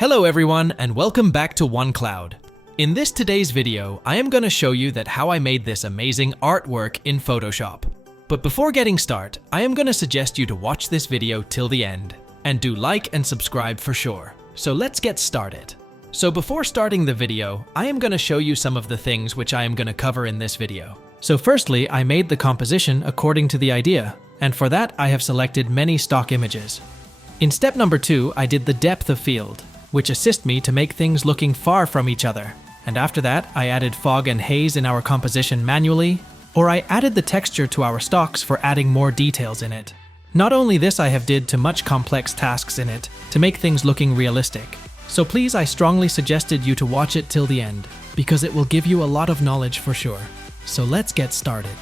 Hello everyone and welcome back to OneCloud. In today's video, I am going to show you how I made this amazing artwork in Photoshop. But before getting started, I am going to suggest you to watch this video till the end and do like and subscribe for sure. So let's get started. So before starting the video, I am going to show you some of the things which I am going to cover in this video. So firstly, I made the composition according to the idea, and for that I have selected many stock images. In step number 2, I did the depth of field, which assist me to make things looking far from each other. And after that, I added fog and haze in our composition manually, or I added the texture to our stocks for adding more details in it. Not only this, I have did to much complex tasks in it to make things looking realistic. So please, I strongly suggested you to watch it till the end, because it will give you a lot of knowledge for sure. So let's get started.